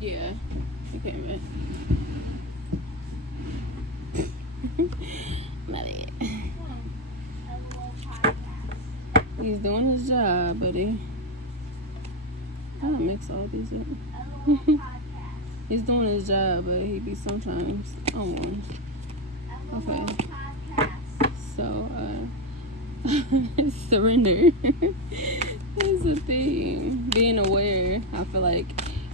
Yeah. Okay, man. My bad. He's doing his job, buddy. I'll mix all these up. He's doing his job, but he be sometimes on one. Okay. So, surrender is a thing. Being aware, I feel like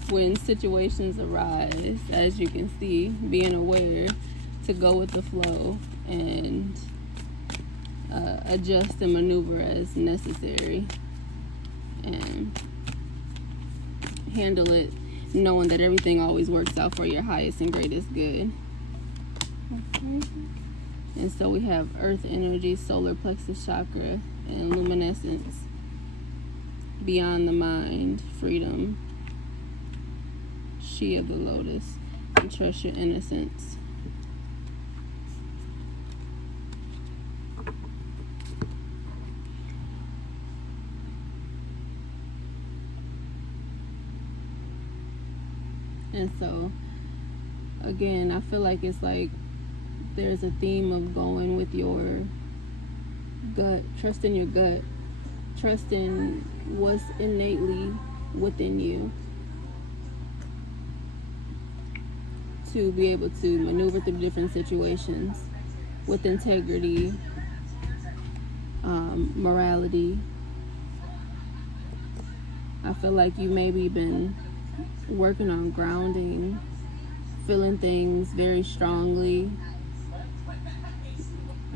when situations arise, as you can see, being aware to go with the flow and adjust and maneuver as necessary and handle it knowing that everything always works out for your highest and greatest good. Okay. And so we have earth energy, solar plexus chakra, and luminescence, beyond the mind, freedom, she of the lotus, and trust your innocence. And so, again, I feel like it's like there's a theme of going with your gut, trusting your gut, trusting what's innately within you to be able to maneuver through different situations with integrity, morality. I feel like you maybe been working on grounding, feeling things very strongly,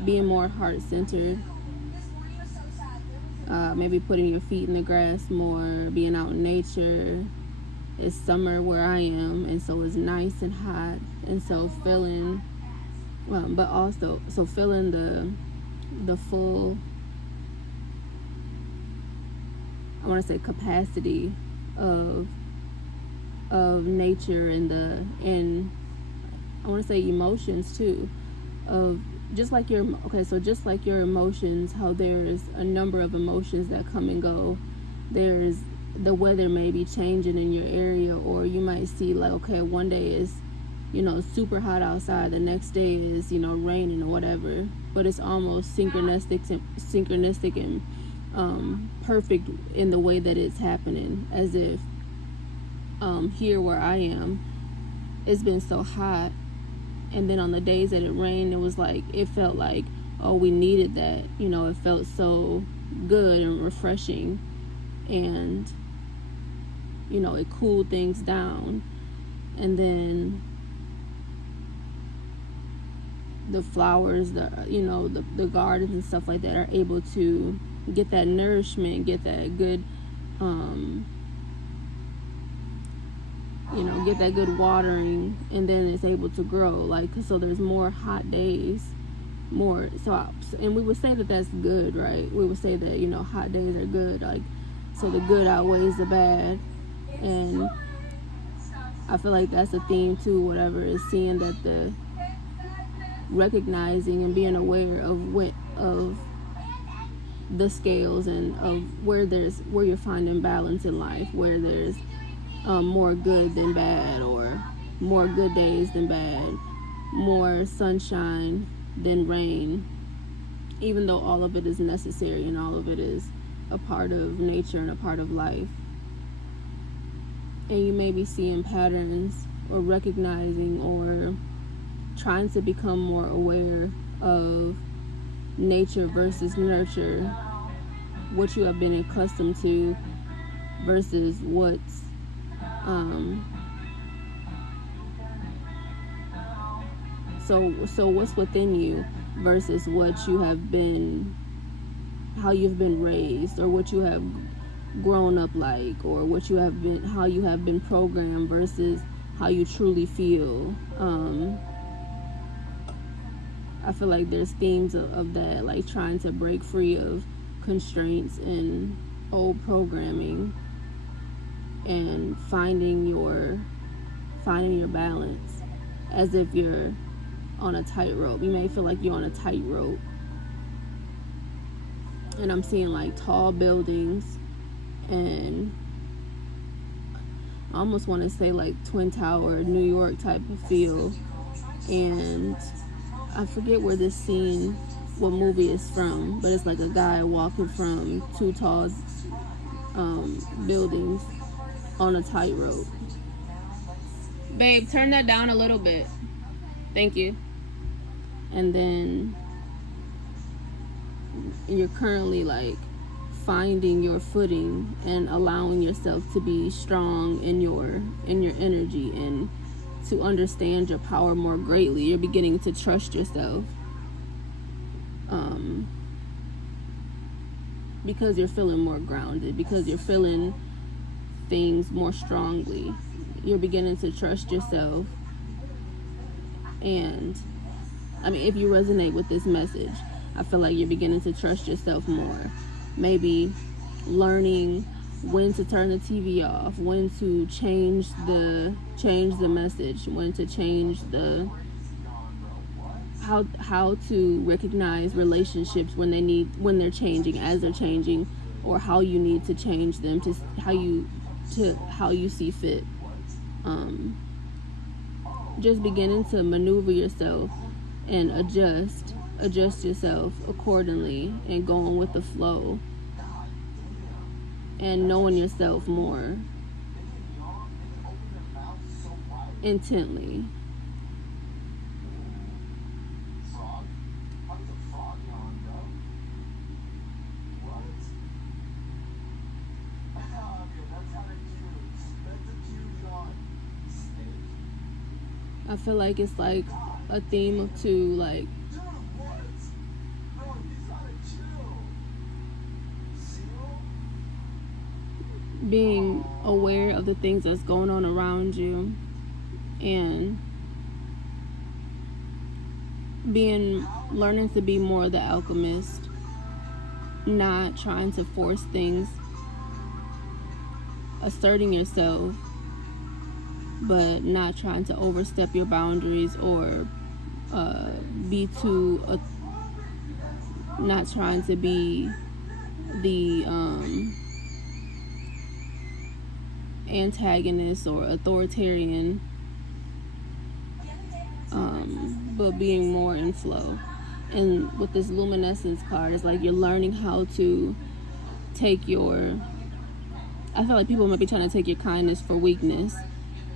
being more heart-centered, maybe putting your feet in the grass more, being out in nature. It's summer where I am, and so it's nice and hot, and so feeling, but also so feeling the full, I want to say, capacity of nature and I want to say emotions too, of just like your emotions, how there's a number of emotions that come and go. There's the weather may be changing in your area, or you might see like, okay, one day is, super hot outside, the next day is, raining or whatever, but it's almost synchronistic and perfect in the way that it's happening, as if here where I am, it's been so hot, and then on the days that it rained, it felt like, oh, we needed that. It felt so good and refreshing, and it cooled things down. And then the flowers, the gardens and stuff like that are able to get that nourishment, get that good get that good watering, and then it's able to grow. So there's more hot days, and we would say that that's good, right? We would say that, hot days are good, so the good outweighs the bad. And I feel like that's a theme too, whatever, is seeing that the recognizing and being aware of the scales, and of where you're finding balance in life, where there's more good than bad, or more good days than bad, more sunshine than rain, even though all of it is necessary and all of it is a part of nature and a part of life. And you may be seeing patterns, or recognizing, or trying to become more aware of nature versus nurture, what you have been accustomed to versus what's so what's within you versus what you have been, how you've been raised, or what you have grown up like, or how you have been programmed versus how you truly feel. I feel like there's themes of that, like trying to break free of constraints and old programming, and finding your balance, as if you're on a tightrope. You may feel like you're on a tightrope, and I'm seeing like tall buildings, and I almost want to say like Twin Tower, New York type of feel. And I forget where this scene, what movie it's from, but it's like a guy walking from two tall buildings on a tightrope. Babe, turn that down a little bit. Thank you. And then you're currently like finding your footing and allowing yourself to be strong in your energy and to understand your power more greatly. You're beginning to trust yourself because you're feeling more grounded, because you're feeling things more strongly. You're beginning to trust yourself. And I mean, if you resonate with this message, I feel like you're beginning to trust yourself more. Maybe learning when to turn the TV off, when to change the message, when to change the how to recognize relationships when they're changing, as they're changing, or how you need to change them to how you see fit. Just beginning to maneuver yourself and adjust yourself accordingly and going with the flow and knowing yourself more intently. I feel like it's like a theme of two, like being aware of the things that's going on around you and learning to be more the alchemist, not trying to force things, asserting yourself, but not trying to overstep your boundaries or be too not trying to be the antagonist or authoritarian, but being more in flow. And with this luminescence card, it's like you're learning how to take I feel like people might be trying to take your kindness for weakness,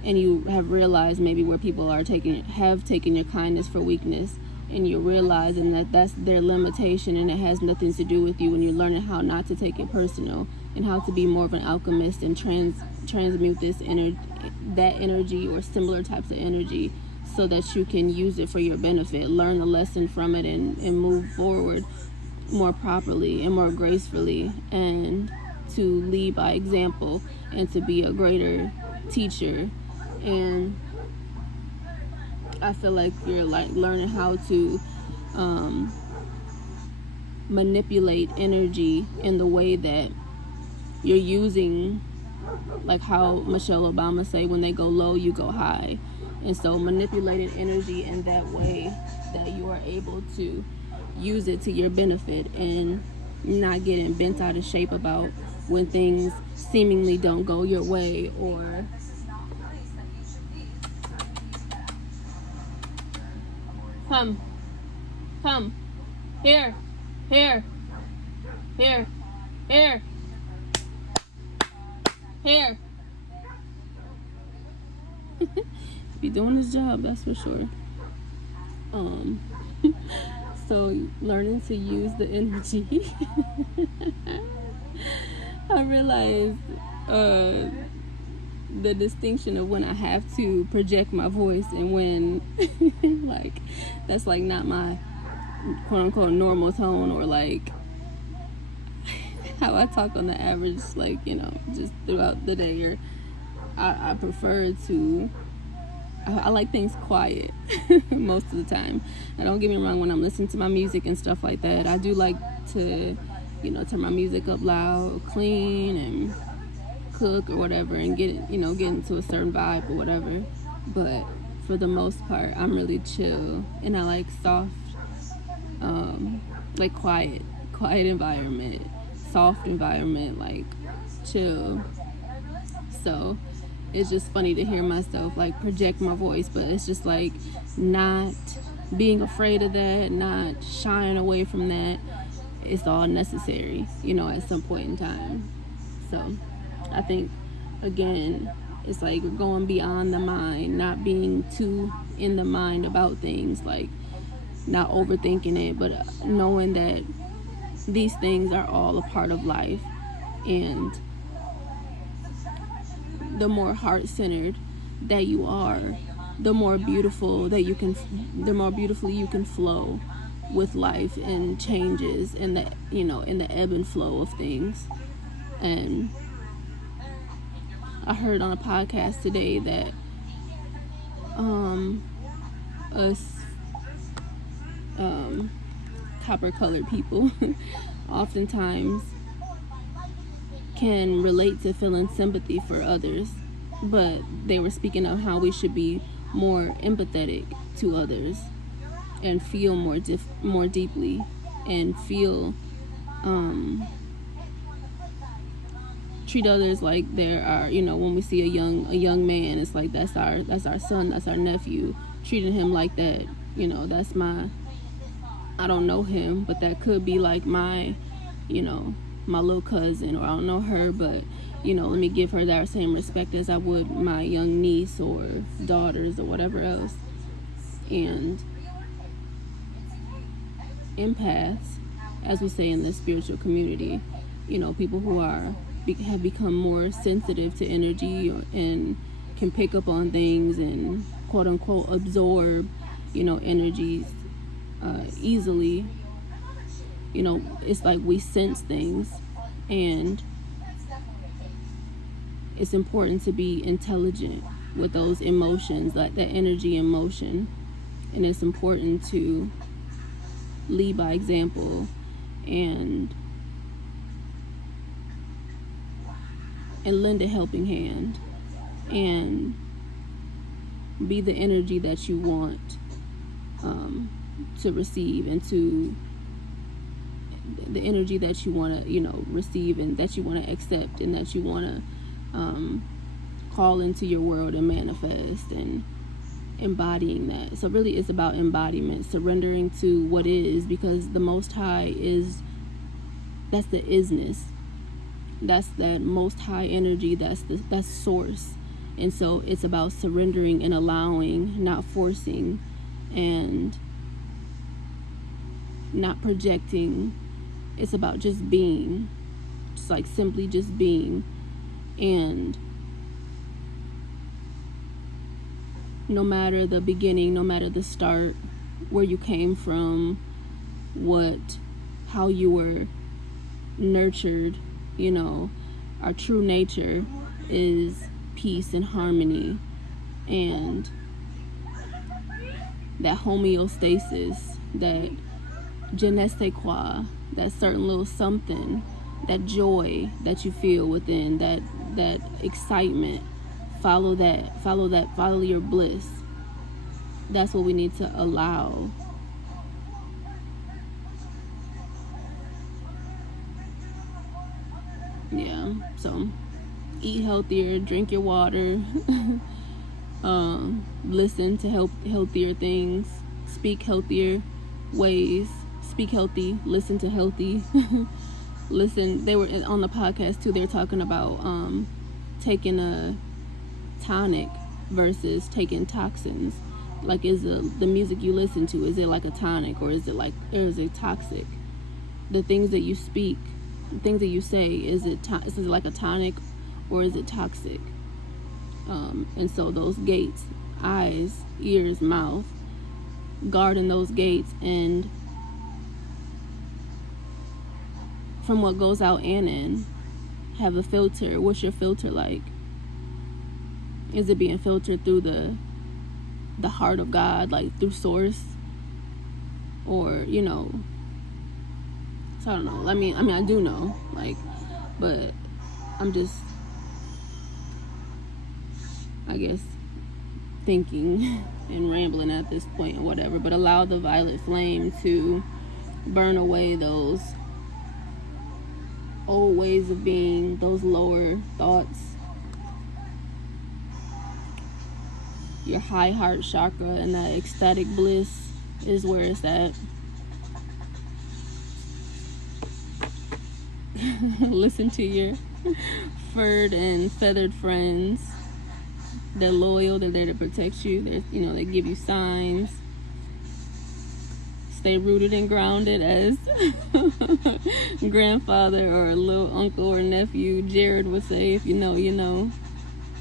and you have realized maybe where people have taken your kindness for weakness, and you're realizing that that's their limitation and it has nothing to do with you, and you're learning how not to take it personal and how to be more of an alchemist and transmute that energy or similar types of energy so that you can use it for your benefit, learn a lesson from it, and move forward more properly and more gracefully, and to lead by example and to be a greater teacher. And I feel like you're like learning how to manipulate energy in the way that you're using, like how Michelle Obama say, when they go low, you go high. And so manipulating energy in that way that you are able to use it to your benefit and not getting bent out of shape about when things seemingly don't go your way, or come here be doing his job, that's for sure. So learning to use the energy. I realized the distinction of when I have to project my voice and when like that's like not my quote unquote normal tone, or like how I talk on the average, like, you know, just throughout the day. Or I prefer to I like things quiet most of the time. Now, don't get me wrong, when I'm listening to my music and stuff like that, I do like to, you know, turn my music up loud, clean, and cook or whatever, and get into a certain vibe or whatever. But for the most part, I'm really chill, and I like soft, like quiet environment, soft environment, like chill. So it's just funny to hear myself like project my voice, but it's just like not being afraid of that, not shying away from that. It's all necessary, at some point in time. So I think, again, it's like going beyond the mind, not being too in the mind about things, like not overthinking it, but knowing that these things are all a part of life. And the more heart-centered that you are, the more beautifully you can flow with life and changes and in the ebb and flow of things. And I heard on a podcast today that us copper colored people oftentimes can relate to feeling sympathy for others, but they were speaking of how we should be more empathetic to others and feel more deeply and feel treat others like there are, when we see a young man, it's like that's our son, that's our nephew, treating him like that. That's I don't know him, but that could be like my little cousin, or I don't know her, but let me give her that same respect as I would my young niece or daughters or whatever else. And empaths, as we say in the spiritual community, people who have become more sensitive to energy and can pick up on things and quote unquote absorb energies easily. It's like we sense things, and it's important to be intelligent with those emotions, like that energy in motion. And it's important to lead by example and lend a helping hand and be the energy that you want to receive, and to the energy that you want to receive and that you want to accept and that you want to call into your world and manifest, and embodying that. So really it's about embodiment, surrendering to what is, because the Most High that's the isness, that's that Most High energy, that's source. And so it's about surrendering and allowing, not forcing, and not projecting. It's about just being, just like simply just being. And no matter the beginning, no matter the start, where you came from, how you were nurtured, our true nature is peace and harmony, and that homeostasis, that je ne sais quoi, that certain little something, that joy that you feel within, that excitement. Follow your bliss. That's what we need to allow. Yeah, so eat healthier, drink your water, listen to healthier things, speak healthier ways, speak healthy, listen to healthy. Listen, they were on the podcast too, they're talking about taking a tonic versus taking toxins. Like, is the music you listen to, is it like a tonic, or is it toxic? The things that you speak, the things that you say, is it like a tonic, or is it toxic? And so those gates, eyes, ears, mouth, guarding those gates, and from what goes out and in, have a filter. What's your filter like? Is it being filtered through the heart of God, like through source? Or, so I don't know. I mean, I do know, but I'm just, I guess, thinking and rambling at this point or whatever. But allow the violet flame to burn away those old ways of being, those lower thoughts, your high heart chakra, and that ecstatic bliss is where it's at. Listen to your furred and feathered friends. They're loyal, they're there to protect you. They give you signs. Stay rooted and grounded, as grandfather or little uncle or nephew Jared would say. If you know, you know.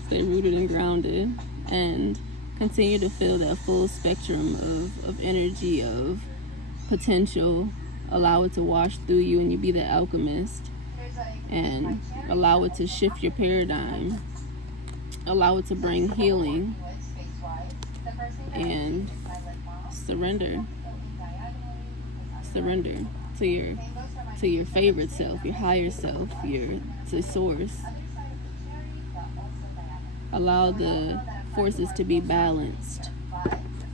Stay rooted and grounded, and continue to feel that full spectrum of energy, of potential. Allow it to wash through you, and you be the alchemist, and allow it to shift your paradigm. Allow it to bring healing, and surrender to your favorite self, your higher self, to source. Allow the forces to be balanced,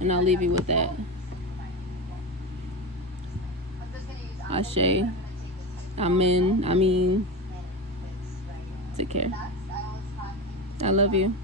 and I'll leave you with that. Ashe, Amen, I mean, take care. I love you.